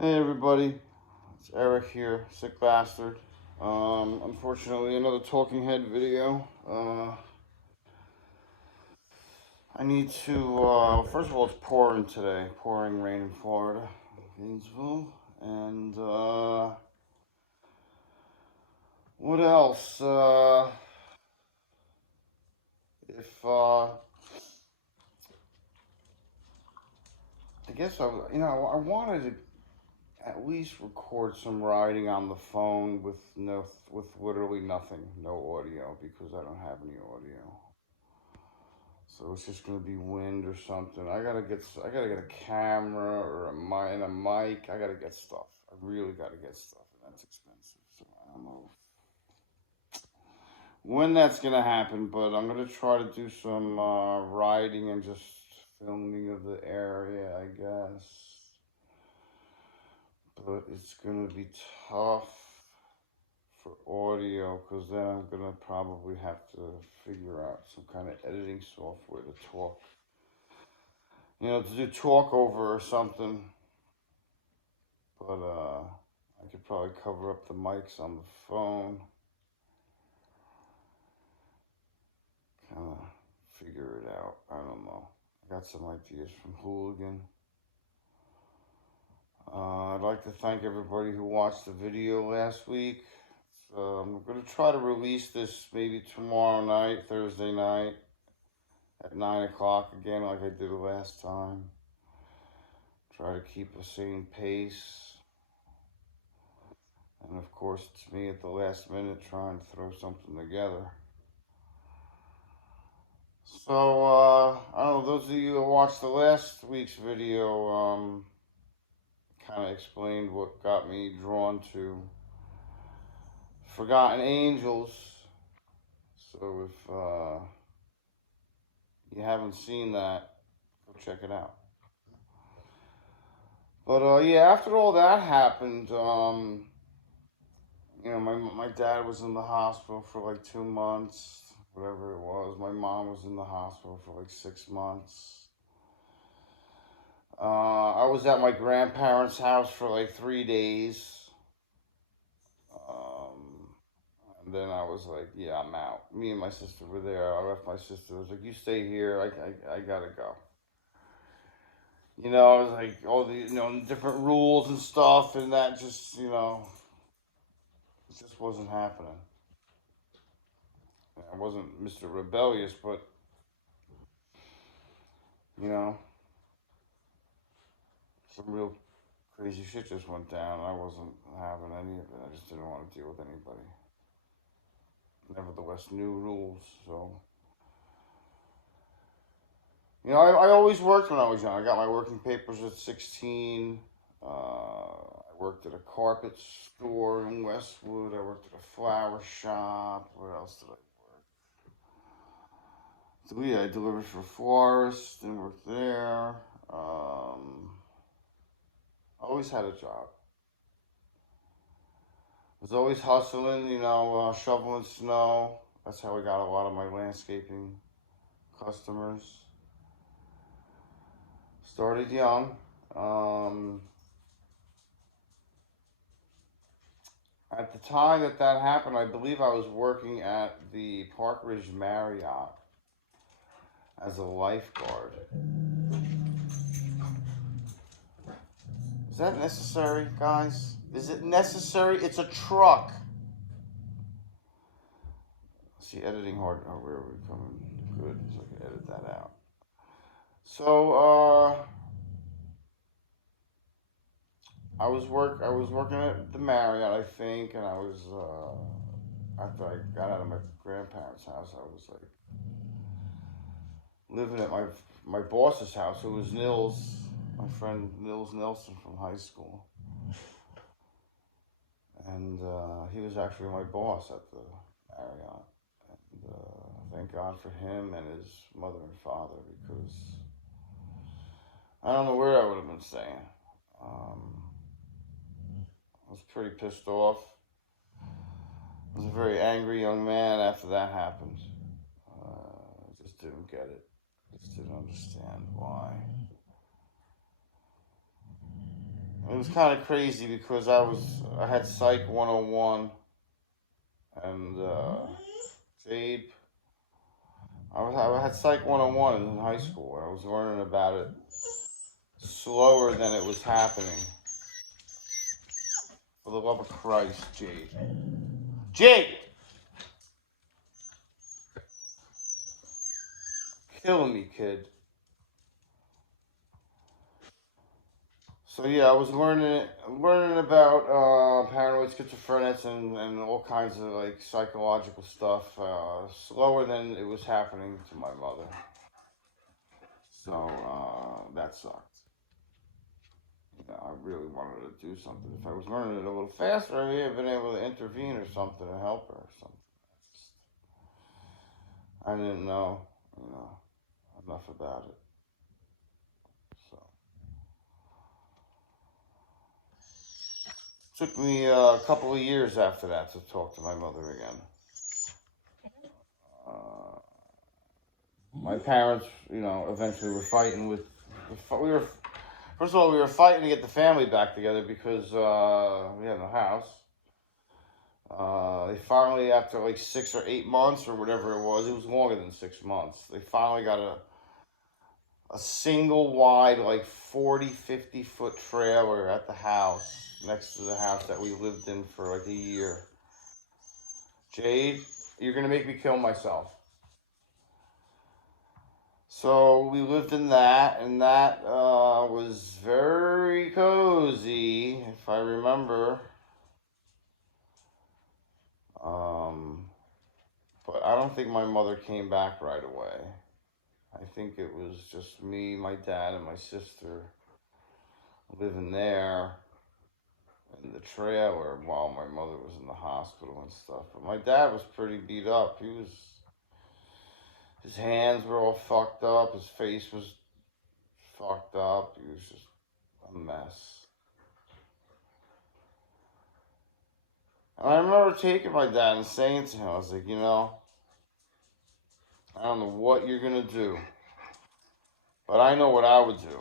Hey everybody, it's Eric here, sick bastard. Unfortunately, another talking head video. I need to, first of all, it's pouring today, pouring rain in Florida, Gainesville, and, what else? If, I guess I wanted to at least record some writing on the phone with literally nothing, no audio, because I don't have any audio. So it's just gonna be wind or something. I gotta get a camera or a mic. I gotta get stuff. I really gotta get stuff, and that's expensive. So I don't know when that's gonna happen, but I'm gonna try to do some riding and just filming of the area, I guess. But it's gonna be tough for audio because then I'm gonna probably have to figure out some kind of editing software to talk, to do talk over or something. But I could probably cover up the mics on the phone, kind of figure it out. I don't know. I got some ideas from Hooligan. I'd like to thank everybody who watched the video last week. I'm going to try to release this maybe tomorrow night, Thursday night, at 9 o'clock again, like I did last time. Try to keep the same pace. And of course, it's me at the last minute trying to throw something together. So, I don't know, those of you who watched the last week's video, kind of explained what got me drawn to Forgotten Angels. So if you haven't seen that, go check it out. But yeah, after all that happened, my dad was in the hospital for like 2 months, whatever it was. My mom was in the hospital for like 6 months. I was at my grandparents' house for like 3 days. Um, and then I was like, yeah, I'm out. Me and my sister were there. I left my sister. I was like, you stay here. I gotta go. I was like, all the, different rules and stuff, and that just, it just wasn't happening. I wasn't Mr. Rebellious, but, you know, some real crazy shit just went down. I wasn't having any of it. I just didn't want to deal with anybody. Nevertheless, new rules, so. I always worked when I was young. I got my working papers at 16. I worked at a carpet store in Westwood. I worked at a flower shop. Where else did I work? So yeah, I delivered for florists and worked there. I always had a job. Was always hustling, shoveling snow. That's how I got a lot of my landscaping customers. Started young. At the time that happened, I believe I was working at the Park Ridge Marriott as a lifeguard. Is that necessary, guys? Is it necessary? It's a truck. See, editing hardware are we coming good, so I can edit that out. So, I was working at the Marriott, I think, and I was after I got out of my grandparents' house, I was like living at my boss's house, who was Nils, my friend Nils Nelson from high school, and he was actually my boss at the Marriott. And thank God for him and his mother and father, because I don't know where I would have been staying. I was pretty pissed off. I was a very angry young man after that happened. I just didn't get it. I just didn't understand why. It was kind of crazy because I had Psych 101 and Jade. I had Psych 101 in high school, and I was learning about it slower than it was happening. For the love of Christ, Jade. Jade! Killing me, kid. So yeah, I was learning about paranoid schizophrenics and all kinds of like psychological stuff slower than it was happening to my mother. So that sucked. You know, I really wanted to do something. If I was learning it a little faster, I may have been able to intervene or something and help her or something. I didn't know, you know, enough about it. So took me a couple of years after that to talk to my mother again. Uh, my parents, you know, eventually were fighting with. We were first of all we were fighting to get the family back together because we had no house. They finally, after like 6 or 8 months or whatever it was longer than 6 months. They finally got a single wide, like 40, 50-foot trailer at the house, next to the house that we lived in for like a year. Jade, you're gonna make me kill myself. So we lived in that, and that was very cozy, if I remember. But I don't think my mother came back right away. I think it was just me, my dad, and my sister living there in the trailer while my mother was in the hospital and stuff. But my dad was pretty beat up. His hands were all fucked up. His face was fucked up. He was just a mess. And I remember taking my dad and saying to him, I was like, you know, I don't know what you're gonna do, but I know what I would do.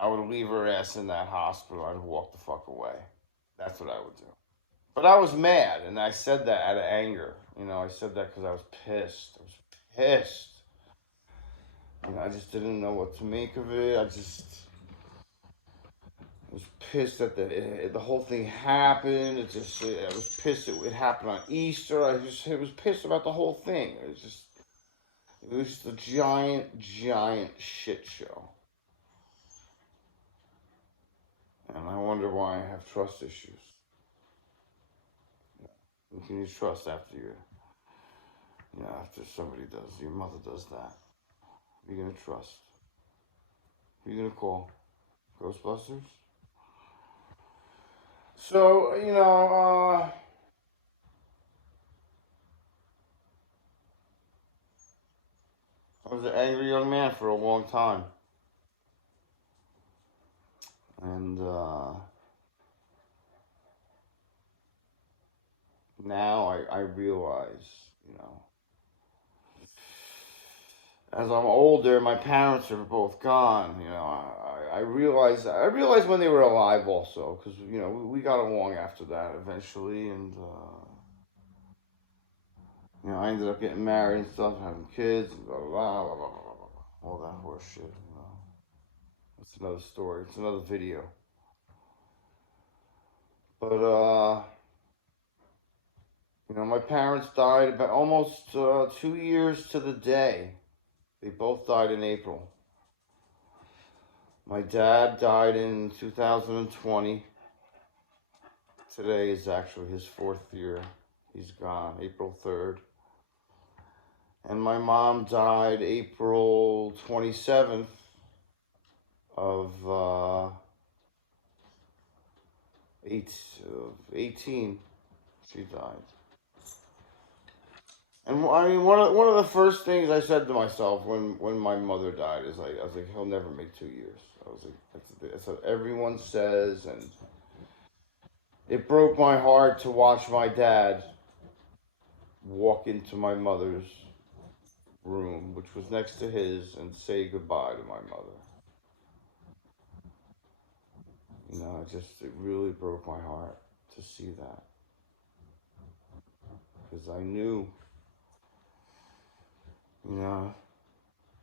I would leave her ass in that hospital. I'd walk the fuck away. That's what I would do. But I was mad, and I said that out of anger. You know, I said that because I was pissed. I was pissed. You know, I just didn't know what to make of it. I was pissed that the whole thing happened. I was pissed it happened on Easter. I was pissed about the whole thing. It was just a giant shit show. And I wonder why I have trust issues. Who can you trust after after your mother does that? Who are you gonna trust? Who are you gonna call? Ghostbusters? So, you know, I was an angry young man for a long time. And now I realize, you know, as I'm older, my parents are both gone. You know, I realized when they were alive also, because you know we got along after that eventually, and you know I ended up getting married and stuff, having kids, and blah blah blah blah blah blah, blah. All that horse shit. You know, that's another story. It's another video. But you know, my parents died about almost 2 years to the day. They both died in April. My dad died in 2020. Today is actually his 4th year. He's gone, April 3rd. And my mom died April 27th of 18. She died. And I mean, one of the first things I said to myself when my mother died is like, I was like, he'll never make 2 years. I was like, that's what everyone says, and it broke my heart to watch my dad walk into my mother's room, which was next to his, and say goodbye to my mother. You know, it really broke my heart to see that. Because I knew, you know,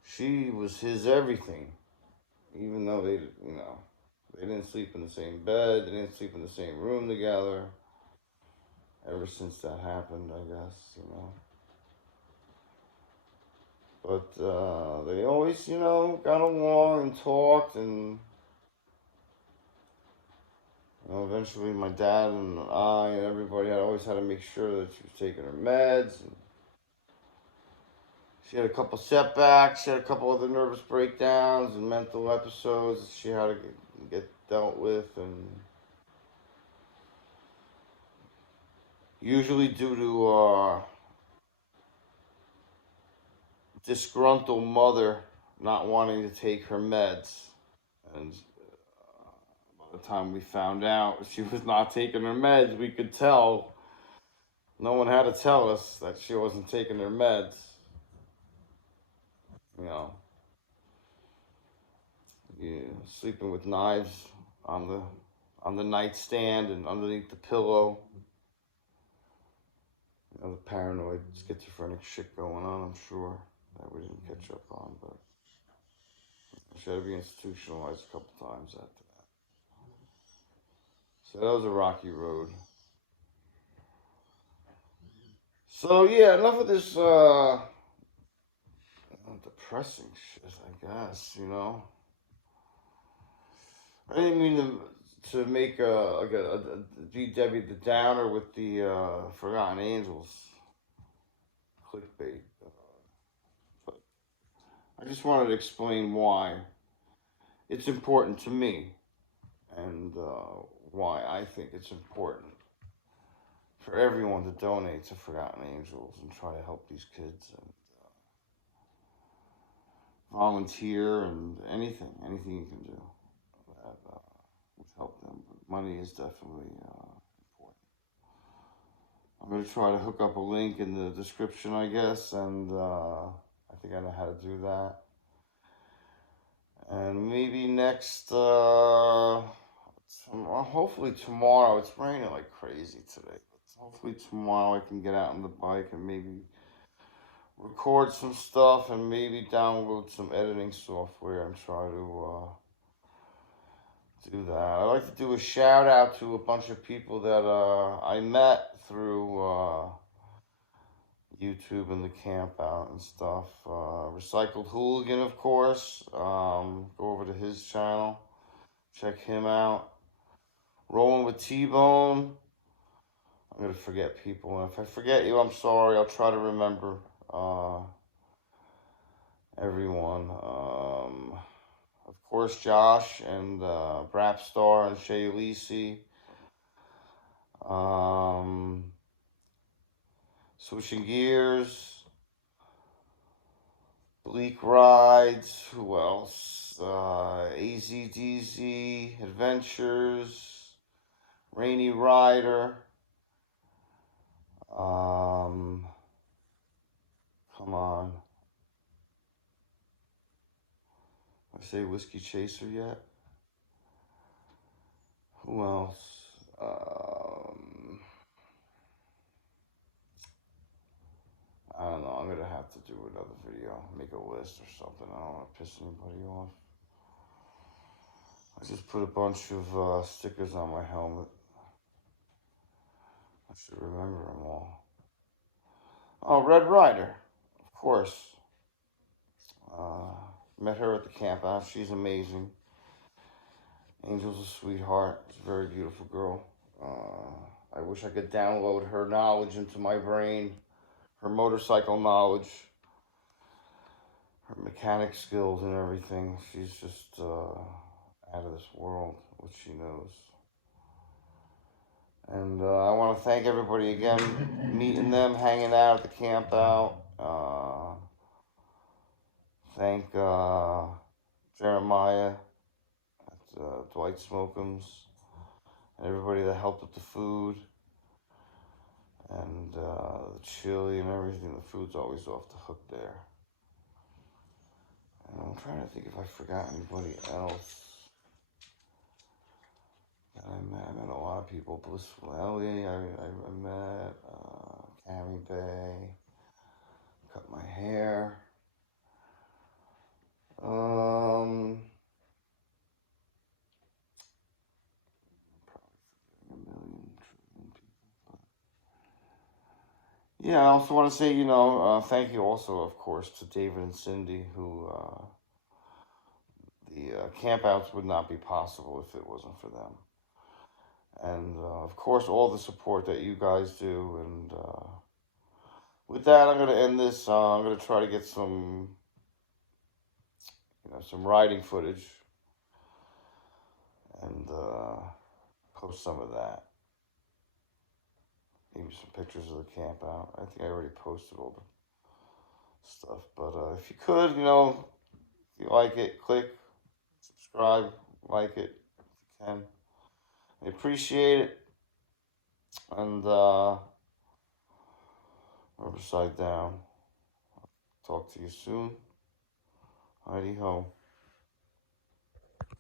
she was his everything. Even though they didn't sleep in the same bed, they didn't sleep in the same room together. Ever since that happened, I guess, you know. But they always, got along and talked, and eventually my dad and I and everybody had always had to make sure that she was taking her meds. And she had a couple setbacks. She had a couple other nervous breakdowns and mental episodes that she had to get dealt with, and usually due to disgruntled mother not wanting to take her meds. And by the time we found out she was not taking her meds, we could tell. No one had to tell us that she wasn't taking her meds. You know, sleeping with knives on the nightstand and underneath the pillow. The paranoid, schizophrenic shit going on, I'm sure, that we didn't catch up on, but she had to be institutionalized a couple times after that. So that was a rocky road. So yeah, enough of this depressing shit, I guess, I didn't mean to make a be Debbie the Downer with the Forgotten Angels clickbait. But I just wanted to explain why it's important to me, and why I think it's important for everyone to donate to Forgotten Angels and try to help these kids, and volunteer, and anything you can do that would help them. But money is definitely important. I'm going to try to hook up a link in the description, I guess, and I think I know how to do that. And maybe hopefully tomorrow, it's raining like crazy today, but hopefully tomorrow I can get out on the bike and maybe record some stuff and maybe download some editing software and try to do that. I'd like to do a shout out to a bunch of people that I met through YouTube and the camp out and stuff. Recycled Hooligan, of course. Go over to his channel, check him out. Rolling with T-Bone. I'm gonna forget people, and if I forget you, I'm sorry. I'll try to remember everyone. Of course, Josh and Brapstar and Shay Lisi. Switching Gears, Bleak Rides, who else? AZDZ Adventures, Rainy Rider. Come on. I say Whiskey Chaser yet? Who else? I don't know. I'm gonna have to do another video, make a list or something. I don't want to piss anybody off. I just put a bunch of stickers on my helmet. I should remember them all. Oh, Red Rider, of course. Met her at the camp out. She's amazing. Angel's a sweetheart. She's a very beautiful girl. I wish I could download her knowledge into my brain. Her motorcycle knowledge. Her mechanic skills and everything. She's just out of this world, what she knows. And I want to thank everybody again, meeting them, hanging out at the camp out. Thank Jeremiah at Dwight Smokums, and everybody that helped with the food, and the chili and everything. The food's always off the hook there. And I'm trying to think if I forgot anybody else. I met a lot of people. Blissful Ellie, I met. Cammy Bay. Cut my hair. Um, Probably a million, trillion people. Yeah, I also want to say, thank you also, of course, to David and Cindy, who the campouts would not be possible if it wasn't for them. And of course, all the support that you guys do. And with that, I'm going to end this. I'm going to try to get some riding footage and post some of that. Maybe some pictures of the camp out. I think I already posted all the stuff. But if you could, if you like it, click, subscribe, like it if you can. I appreciate it. And Riverside down. Talk to you soon. Heidi ho.